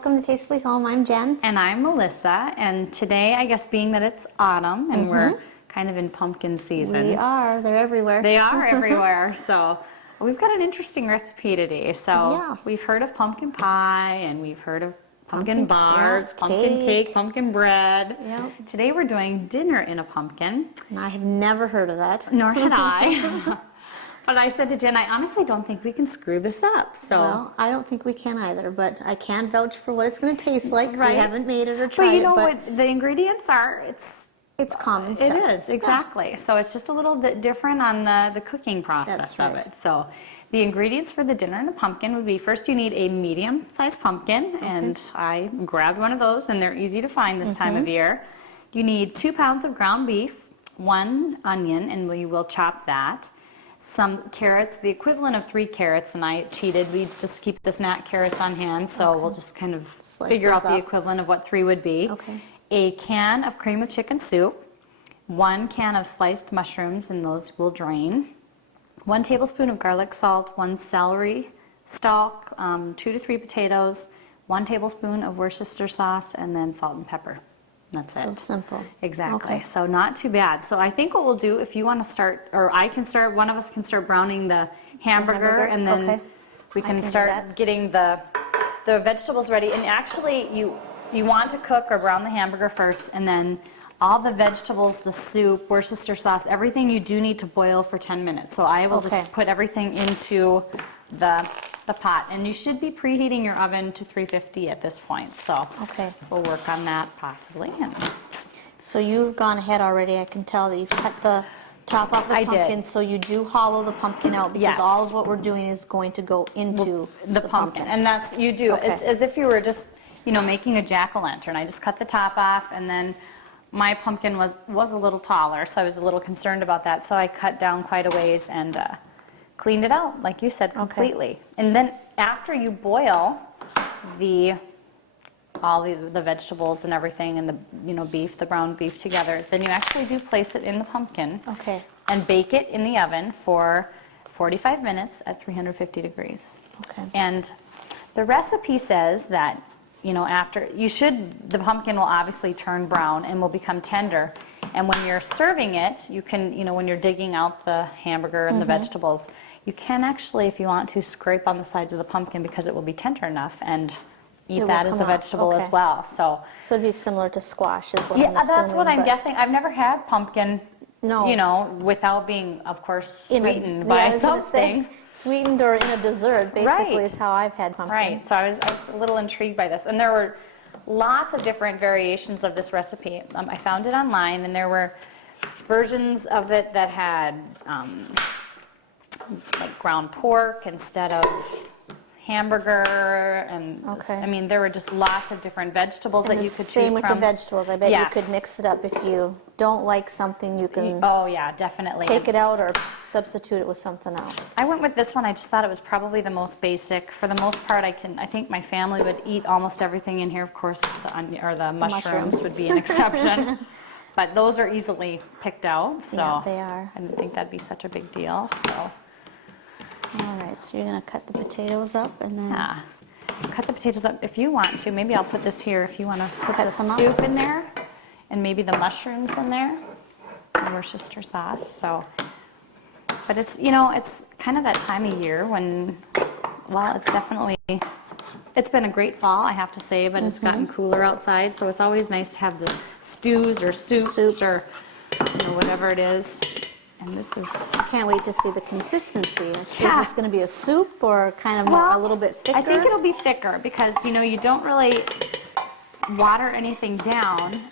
Welcome to Tastefully Home. I'm Jen. And I'm Melissa, and today, I guess being that it's autumn and we're kind of in pumpkin season. We are. They're everywhere. They are everywhere. So we've got an interesting recipe today. So Yes. we've heard of pumpkin pie, and we've heard of pumpkin bars, pumpkin cake, pumpkin bread. Yep. Today we're doing dinner in a pumpkin. And I have never heard of that. Nor had I. But I said to Jen, I honestly don't think we can screw this up. So. Well, I don't think we can either, but I can vouch for what it's going to taste like because we haven't made it or But tried you know it. what the ingredients are? It's common stuff. It is, exactly. Yeah. So it's just a little bit different on the cooking process of it. So the ingredients for the dinner in a pumpkin would be, first you need a medium-sized pumpkin, and I grabbed one of those, and they're easy to find this time of year. You need 2 pounds of ground beef, 1 onion, and we will chop that. Some carrots, the equivalent of 3 carrots, and I cheated. We just keep the snack carrots on hand, so we'll just kind of figure out the equivalent of what 3 would be. Okay. A can of cream of chicken soup, 1 can of sliced mushrooms, and those will drain, 1 tablespoon of garlic salt, 1 celery stalk, 2 to 3 potatoes, 1 tablespoon of Worcestershire sauce, and then salt and pepper. That's it. So simple. Exactly. Okay. So not too bad. So I think what we'll do, if you want to start, or I can start, one of us can start browning the hamburger, and then we can start getting the vegetables ready. And actually, you want to cook or brown the hamburger first, and then all the vegetables, the soup, Worcestershire sauce, everything you do need to boil for 10 minutes. So I will just put everything into the pot, and you should be preheating your oven to 350 at this point. So we'll work on that possibly. So you've gone ahead already. I can tell that you've cut the top off the pumpkin, so you do hollow the pumpkin out because all of what we're doing is going to go into the pumpkin. And that's, you do. It's as if you were just, making a jack-o'-lantern. I just cut the top off, and then my pumpkin was a little taller, so I was a little concerned about that. So I cut down quite a ways and cleaned it out, like you said, completely. And then after you boil all the vegetables and everything, and the beef, the ground beef together, then you actually do place it in the pumpkin. And bake it in the oven for 45 minutes at 350 degrees. And the recipe says that after the pumpkin will obviously turn brown and will become tender. And when you're serving it, you can, when you're digging out the hamburger and the vegetables, you can actually, if you want to, scrape on the sides of the pumpkin because it will be tender enough, and eat that as a vegetable as well. So it'd be similar to squash, is what I'm assuming. That's what I'm guessing. I've never had pumpkin, without being, of course, sweetened by something. Sweetened or in a dessert, basically, is how I've had pumpkin. Right. So I was a little intrigued by this, and there were lots of different variations of this recipe. I found it online, and there were versions of it that had like ground pork instead of hamburger, and I mean, there were just lots of different vegetables that you could choose from. Same with the vegetables. I bet you could mix it up. If you don't like something, you can definitely take it out or substitute it with something else. I went with this one. I just thought it was probably the most basic. For the most part, I think my family would eat almost everything in here. Of course, the mushrooms would be an exception. But those are easily picked out, so they are. I didn't think that'd be such a big deal. So. All right, so you're going to cut the potatoes up, and then... Cut the potatoes up if you want to. Maybe I'll put this here if you want to put the soup in there, and maybe the mushrooms in there, and Worcestershire sauce. So, but it's, it's kind of that time of year when, it's been a great fall, I have to say, but it's gotten cooler outside, so it's always nice to have the stews or soups. Or whatever it is. And this is... I can't wait to see the consistency. Is this going to be a soup or kind of a little bit thicker? I think it'll be thicker because, you don't really water anything down.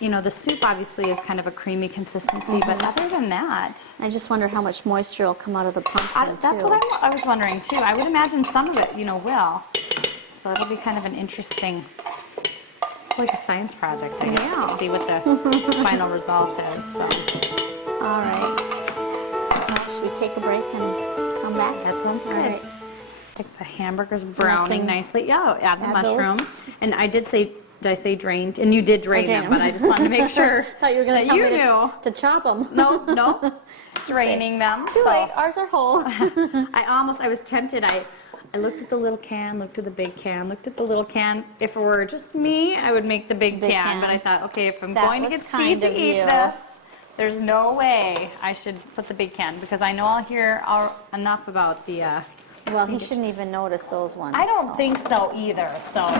The soup obviously is kind of a creamy consistency, but other than that... I just wonder how much moisture will come out of the pumpkin, That's what I was wondering, too. I would imagine some of it, will. So it'll be kind of an interesting... like a science project, I guess, to see what the final result is. So. All right. Should we take a break and come back? That sounds good. Right. The hamburger's browning nicely. Yeah, add the mushrooms. Those. And did I say drained? And you did drain them, but I just wanted to make sure thought you were going to tell me knew to chop them. No. Draining them. Too late. Ours are whole. I was tempted. I looked at the little can, looked at the big can, looked at the little can. If it were just me, I would make the big can. But I thought, okay, if I'm going to get Steve to eat this, there's no way I should put the big can because I know I'll hear enough about the... well, he shouldn't even notice those ones. I don't think so either. So, all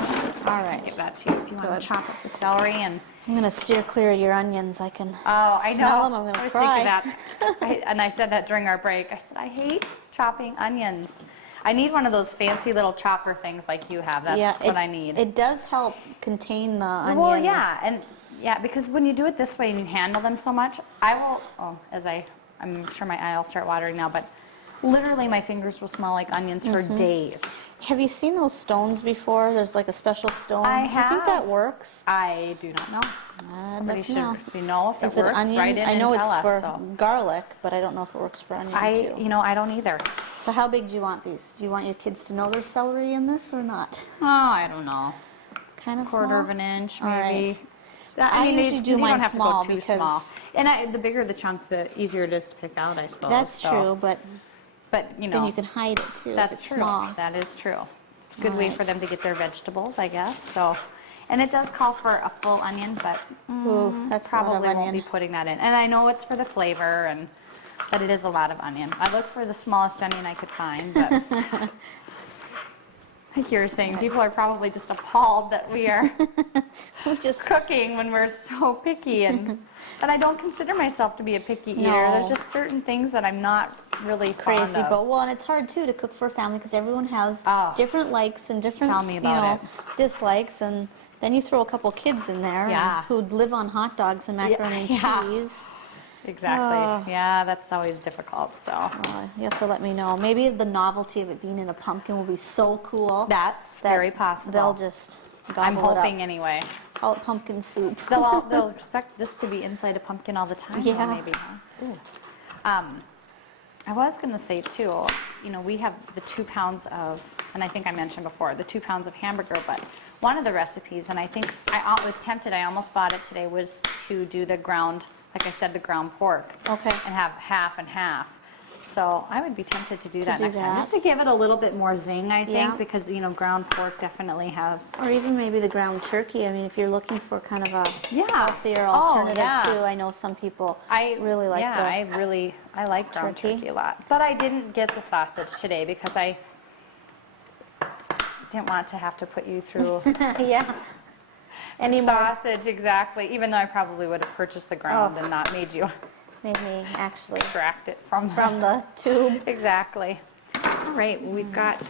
right. I'll give that to you if you want to chop up the celery and... I'm going to steer clear of your onions. I can I smell know. them. I'm going to I was cry. thinking that. And I said that during our break. I said, I hate chopping onions. I need one of those fancy little chopper things like you have. That's what I need. It does help contain the onion. Well, yeah, because when you do it this way and you handle them so much, I will, I'm sure my eye will start watering now, but literally my fingers will smell like onions for days. Have you seen those stones before? There's like a special stone. I Do you think that works? I do not know. Somebody should, if you know if Is it works, onion? write in I know and it's tell for us. So. garlic, but I don't know if it works for onion too. I don't either. So how big do you want these? Do you want your kids to know there's celery in this or not? Oh, I don't know. Kind of Quarter small? of an inch, All maybe. right. I usually do mine small too because small. And the bigger the chunk, the easier it is to pick out, I suppose. That's true, but you know, then you can hide it too. That's if it's true. Small. That is true. It's a good way for them to get their vegetables, I guess. So, and it does call for a full onion, but Ooh, that's a lot of probably won't onion. be putting that in. And I know it's for the flavor, but it is a lot of onion. I looked for the smallest onion I could find, but like you were saying, people are probably just appalled that we are just cooking when we're so picky. But I don't consider myself to be a picky eater. No. There's just certain things that I'm not really crazy, fond of. but well, and it's hard too to cook for a family because everyone has different likes and different Tell me about dislikes, and then you throw a couple kids in there who live on hot dogs and macaroni and cheese. Exactly. Yeah, that's always difficult. So you have to let me know. Maybe the novelty of it being in a pumpkin will be so cool. That's very possible. They'll just gobble I'm hoping it up. anyway. Call it pumpkin soup. They'll expect this to be inside a pumpkin all the time. Yeah. Though, maybe. Huh? I was going to say too. You know, we have the 2 pounds of, and I think I mentioned before, the 2 pounds of hamburger. But one of the recipes, and I think I was tempted. I almost bought it today. Was to do the ground. Like I said, the ground pork. Okay. And have half and half. So I would be tempted to do that next time. Just to that. give it a little bit more zing, I think, Yeah. because, you know, ground pork definitely has... Or even maybe the ground turkey. I mean, if you're looking for kind of a healthier Oh, alternative yeah. too. I know some people really like I like ground turkey a lot. But I didn't get the sausage today because I didn't want to have to put you through... Sausage, exactly. Even though I probably would have purchased the ground and not made you made me actually extract it from the tube. Exactly. All right, we've got...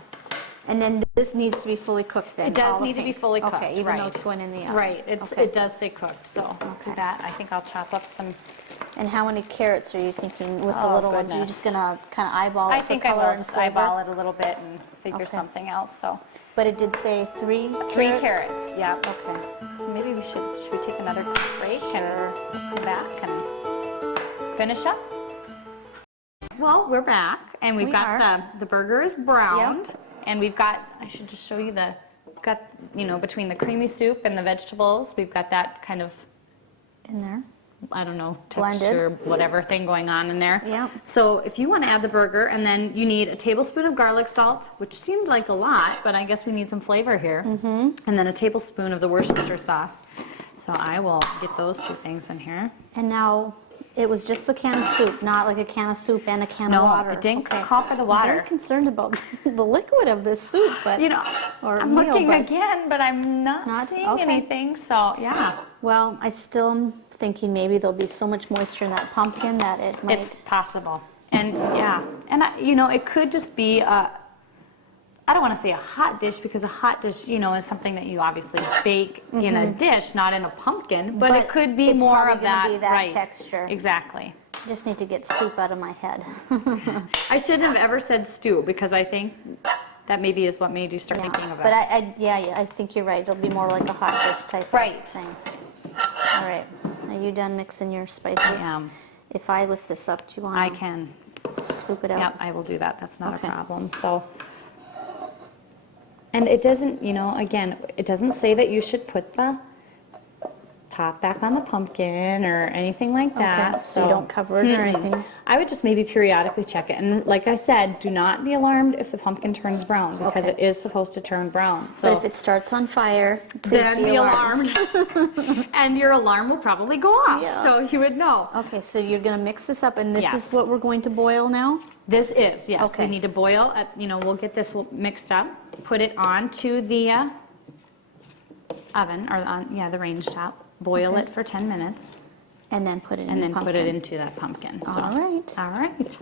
And then this needs to be fully cooked then? It does need to be fully cooked, Okay, even though it's going in the oven? Right, it does say cooked, so I'll do that. I think I'll chop up some... And how many carrots are you thinking with the little ones? Are you just going to kind of eyeball it for color and flavor? I think I will just eyeball it a little bit and figure something out, so... But it did say 3 carrots? 3 carrots, yeah. Okay. So maybe should we take another break and come back and finish up? Well, we're back, and we've got the burger is browned, and we've got, I should just show you between the creamy soup and the vegetables, we've got that kind of in there. I don't know, Blended. texture, whatever thing going on in there. Yeah. So if you want to add the burger, and then you need a tablespoon of garlic salt, which seemed like a lot, but I guess we need some flavor here. Mm-hmm. And then a tablespoon of the Worcestershire sauce. So I will get those 2 things in here. And now, it was just the can of soup, not like a can of soup and a can of water. No, it didn't call for the water. I'm very concerned about the liquid of this soup, but I'm looking again, but I'm not seeing anything. So yeah. Well, I still am thinking maybe there'll be so much moisture in that pumpkin that it might. It's possible, and it could just be I don't want to say a hot dish because a hot dish, is something that you obviously bake in a dish, not in a pumpkin. But it could be more of that, be that texture. Exactly. I just need to get soup out of my head. I shouldn't have ever said stew because I think that maybe is what made you start thinking of it. But I think you're right. It'll be more like a hot dish type of thing. All right. Are you done mixing your spices? I am. If I lift this up, do you want I can. Scoop it out? Yeah, I will do that. That's not a problem. So. And it doesn't, again, it doesn't say that you should put the top back on the pumpkin or anything like that. Okay, so you don't cover it or anything? I would just maybe periodically check it. And like I said, do not be alarmed if the pumpkin turns brown, because it is supposed to turn brown. So but if it starts on fire, please then be alarmed. And your alarm will probably go off, Yeah. so you would know. Okay, so you're going to mix this up, and this Yes. is what we're going to boil now? This is, yes. Okay. We need to boil, we'll get this mixed up, put it onto the oven, or the range top, boil it for 10 minutes, And then put it in and the then pumpkin. put it into that pumpkin. So, All right. All right.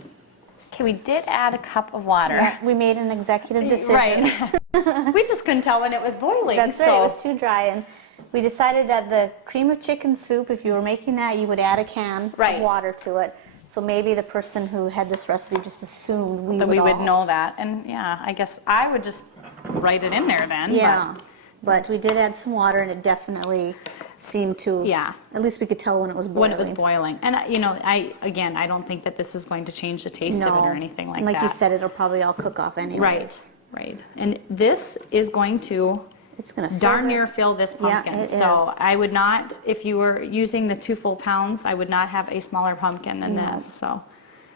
Okay, we did add a cup of water. Yeah, we made an executive decision. Right. We just couldn't tell when it was boiling. That's right, it was too dry. And we decided that the cream of chicken soup, if you were making that, you would add a can Right. of water to it. So maybe the person who had this recipe just assumed we that would we would all- know that. And yeah, I guess I would just write it in there then. Yeah, but we did add some water, and it definitely seemed to. Yeah. At least we could tell when it was boiling. When it was boiling. And I don't think that this is going to change the taste of it or anything like and like that. you said, it'll probably all cook off anyways. Right. And this is going to It's gonna darn near fill this pumpkin. it so is. I would not, if you were using the 2 full pounds, I would not have a smaller pumpkin than this. So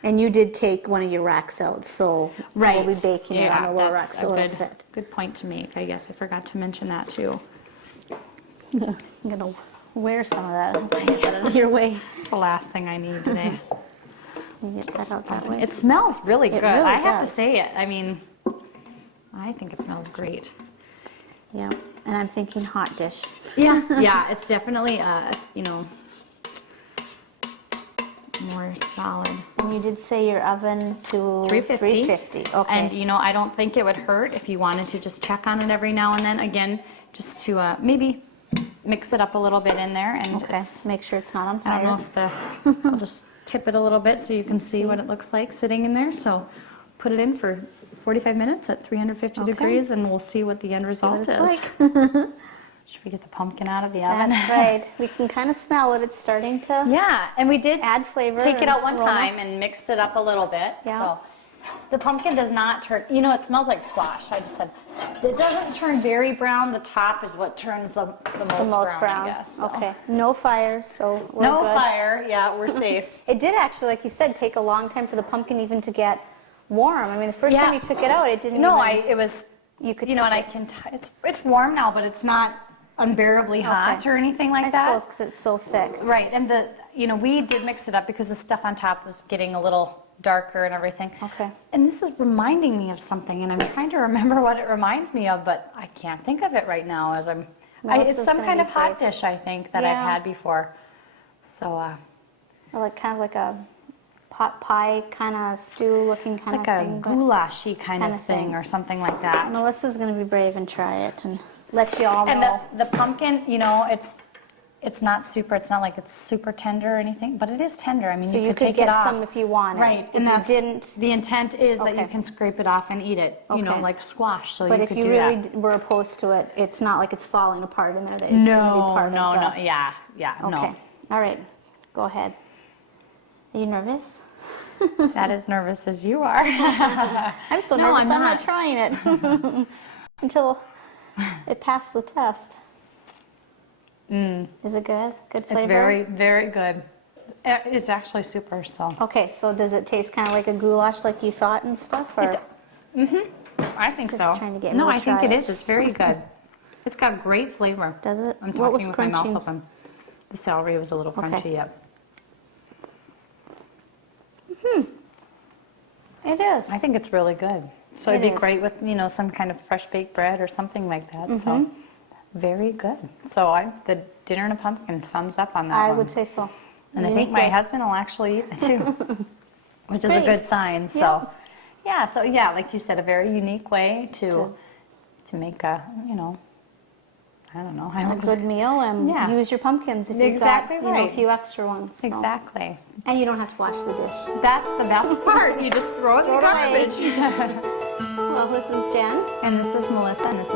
And you did take one of your racks out, so right, we'll be baking it on the lower rack, that's so a it'll fit. good point to make. I guess I forgot to mention that too. I'm gonna wear some of that as I get it your way. It's the last thing I need today. Get that out that way. It smells really good. really I have to does. say it. I mean, I think it smells great. Yeah, and I'm thinking hot dish. Yeah, it's definitely more solid. And you did say your oven to 350. 350. Okay. And I don't think it would hurt if you wanted to just check on it every now and then. Again, just to maybe mix it up a little bit in there. And okay. Make sure it's not on I fire. don't know if I'll just tip it a little bit so you can see what it looks like sitting in there. So put it in for 45 minutes at 350 degrees, and we'll see what the end result is. Like. Should we get the pumpkin out of the oven? That's right. We can kind of smell it. It's starting to Yeah, and we did add flavor. take it and out one aroma. time and mixed it up a little bit. Yeah. So the pumpkin does not turn, it smells like squash. I just said, it doesn't turn very brown. The top is what turns the most brown, I guess. So. Okay. No fire, so we're No good. fire. Yeah, we're safe. It did actually, like you said, take a long time for the pumpkin even to get warm. I mean, the first Yeah. time you took it out, it didn't No, even... it was, You could and touch I it. can, it's warm now, but it's not unbearably hot Okay. or anything like I that. suppose because it's so thick. Right, and we did mix it up because the stuff on top was getting a little darker and everything. Okay. And this is reminding me of something, and I'm trying to remember what it reminds me of, but I can't think of it right now. As I'm, Well, this it's is some gonna kind be of hot great. dish, I think, that I've Yeah. had before. So, Or like kind of like a pot pie kind of stew looking kind like of a thing. but goulashy kind kind of of thing, thing. or something like that. Melissa's going to be brave and try it and let you all And know. the pumpkin, it's not like it's super tender or anything, but it is tender. I mean, So you you could could take get it off. some if you wanted. Right, If and you that's, didn't, the intent is that you Okay. can scrape it off and eat it, Okay. like squash, so but you if could you do really that. were opposed to it, it's not like it's falling apart in there. That it's going to be part No, of the... yeah, Okay. no. All right. Go ahead. Are you nervous? Not as nervous as you are. I'm so No, nervous. I'm I'm not not. trying it until it passed the test. Is it good? Good flavor? It's very, very good. It's actually super, so. Okay, so does it taste kind of like a goulash like you thought and stuff? Or? I think Just so. trying to get No, me to I think try it it. is. It's very good. It's got great flavor. Does it? I'm What was talking with my mouth crunchy? open. The celery was a little Okay. crunchy, yep. It is. I think it's really good. So It it'd be is. great with, some kind of fresh baked bread or something like that. So very good. So the dinner and a pumpkin, thumbs up on that I one. would say so. And I think my husband will actually eat it too, which is a Great. good sign. So yeah, like you said, a very unique way to make a, I don't know. A good meal and Yeah. use your pumpkins if you've Exactly got a right. few extra ones. so. Exactly. And you don't have to wash the dish. That's the best part. You just throw it in the Throw it away. garbage. Well, this is Jen. And this is Melissa, and this